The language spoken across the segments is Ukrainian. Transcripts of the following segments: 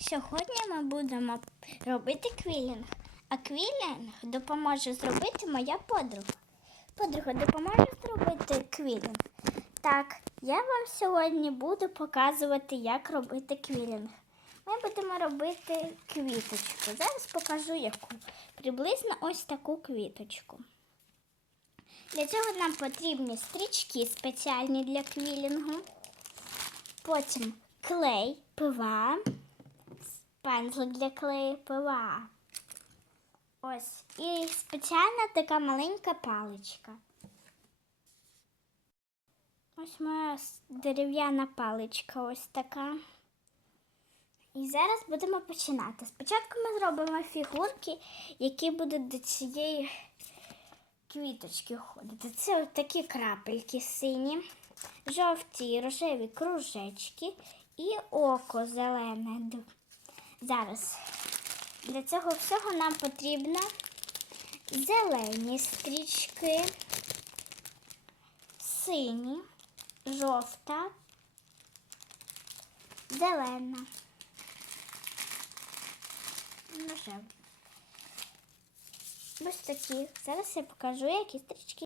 Сьогодні ми будемо робити квілінг, а квілінг допоможе зробити моя подруга. Подруга допоможе зробити квілінг. Так, я вам сьогодні буду показувати, як робити квілінг. Ми будемо робити квіточку. Зараз покажу яку. Приблизно ось таку квіточку. Для цього нам потрібні стрічки спеціальні для квілінгу. Потім клей, пива, пензлик для клею пива. Ось. І спеціальна така маленька паличка. Ось моя дерев'яна паличка ось така. І зараз будемо починати. Спочатку ми зробимо фігурки, які будуть до цієї квіточки входити. Це такі крапельки сині, жовті рожеві кружечки і око зелене. Зараз для цього всього нам потрібно зелені стрічки, сині, жовта, зелена. Рожева. Ось такі. Зараз я покажу, які стрічки.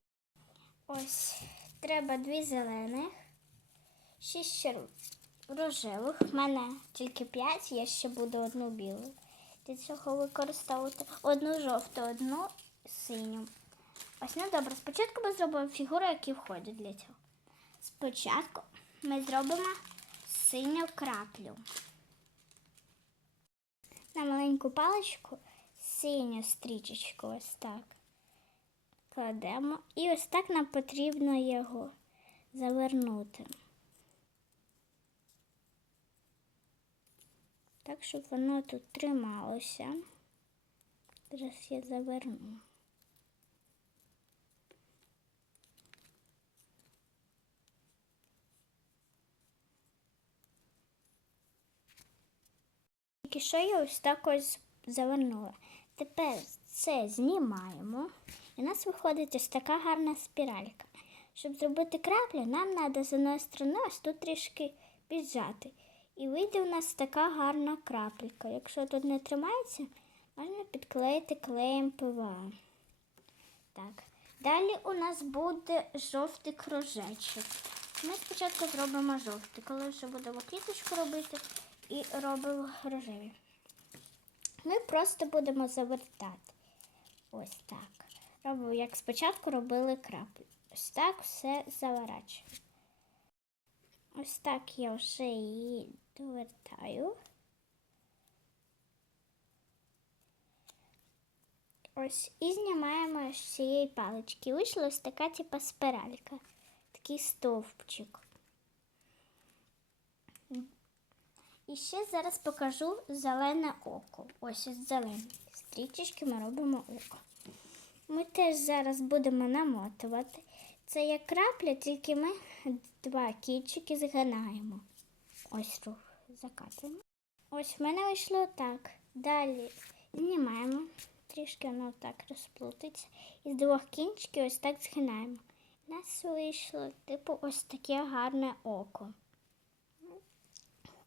Ось треба дві зелених, шість чер- рожевих. У мене тільки п'ять, я ще буду одну білу. Для цього використовувати одну жовту, одну синю. Ось ну добре. Спочатку ми зробимо фігури, які входять для цього. Спочатку ми зробимо синю краплю. На маленьку паличку синю стрічечку ось так кладемо. І ось так нам потрібно його завернути. Так, щоб воно тут трималося. Зараз я заверну. Тільки що я ось так ось завернула. Тепер це знімаємо. І у нас виходить ось така гарна спіралька. Щоб зробити краплю, нам треба з одної сторони ось тут трішки піджати. І вийде у нас така гарна крапелька. Якщо тут не тримається, можна підклеїти клеєм ПВА. Так. Далі у нас буде жовтий кружечок. Ми спочатку зробимо жовтий, коли вже будемо квіточку робити і робимо рожеві. Ми просто будемо завертати. Ось так. Робимо, як спочатку робили краплю. Ось так все заворачую. Ось так я вже її довертаю. Ось і знімаємо з цієї палички. Вийшла ось така типа спиралька. Такий стовпчик. І ще зараз покажу зелене око. Ось із зелені стрічечки ми робимо око. Ми теж зараз будемо намотувати. Це як крапля, тільки ми два кінчики згинаємо. Ось рух закатуємо. Ось в мене вийшло так. Далі знімаємо. Трішки воно так розплутиться. І з двох кінчиків ось так згинаємо. У нас вийшло, типу, ось таке гарне око.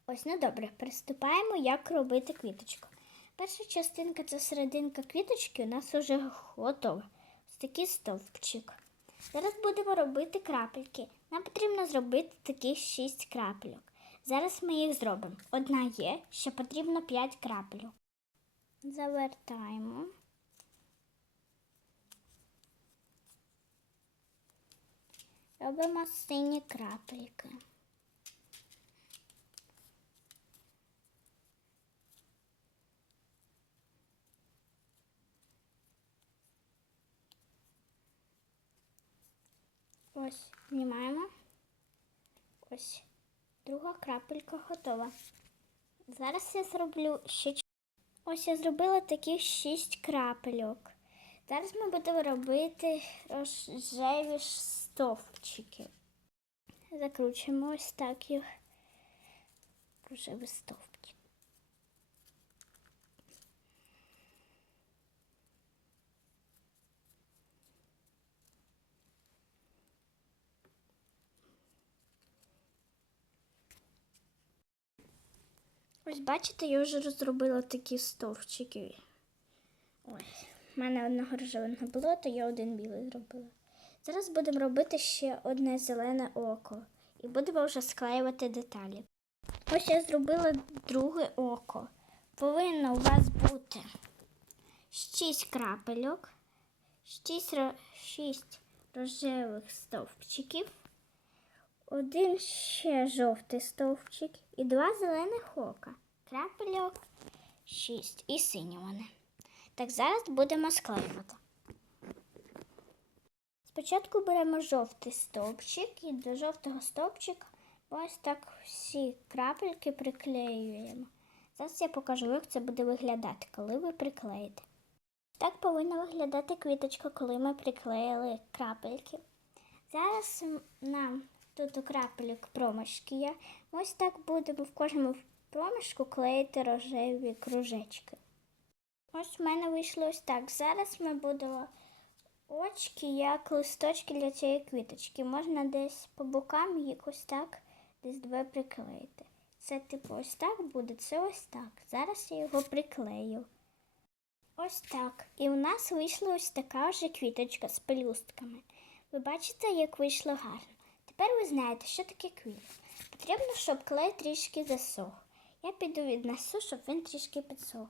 Ось, ну добре, приступаємо, як робити квіточку. Перша частинка це серединка квіточки, у нас вже готова. Ось такий стовпчик. Зараз будемо робити крапельки. Нам потрібно зробити таких 6 крапельок. Зараз ми їх зробимо. Одна є, ще потрібно 5 крапельок. Завертаємо. Робимо сині крапельки. Ось, знімаємо. Ось. Друга крапелька готова. Зараз я зроблю ще. Ось я зробила таких шість крапельок. Зараз ми будемо робити рожеві стовпчики. Закручуємо ось так їх. Рожевий стовпчик. Ось бачите, я вже розробила такі стовпчики. Ось. У мене одного рожевого було, то я один білий зробила. Зараз будемо робити ще одне зелене око. І будемо вже склеювати деталі. Ось я зробила друге око. Повинно у вас бути 6 крапельок, 6, 6 рожевих стовпчиків, один ще жовтий стовпчик і два зелених ока. Крапельок 6 і сині вони. Так, зараз будемо склеювати. Спочатку беремо жовтий стовпчик і до жовтого стовпчика ось так всі крапельки приклеюємо. Зараз я покажу, як це буде виглядати, коли ви приклеїте. Так повинна виглядати квіточка, коли ми приклеїли крапельки. Зараз нам тут у промашки є. Ось так будемо в кожному проміжку клеїти рожеві кружечки. Ось в мене вийшло ось так. Зараз ми будемо очки як листочки для цієї квіточки. Можна десь по бокам їх так, десь дві приклеїти. Це типу ось так буде, це ось так. Зараз я його приклею. Ось так. І у нас вийшла ось така вже квіточка з пелюстками. Ви бачите, як вийшло гарно. Тепер ви знаєте, що таке квіт. Потрібно, щоб клей трішки засох. Я піду віднесу, щоб він трішки підсох.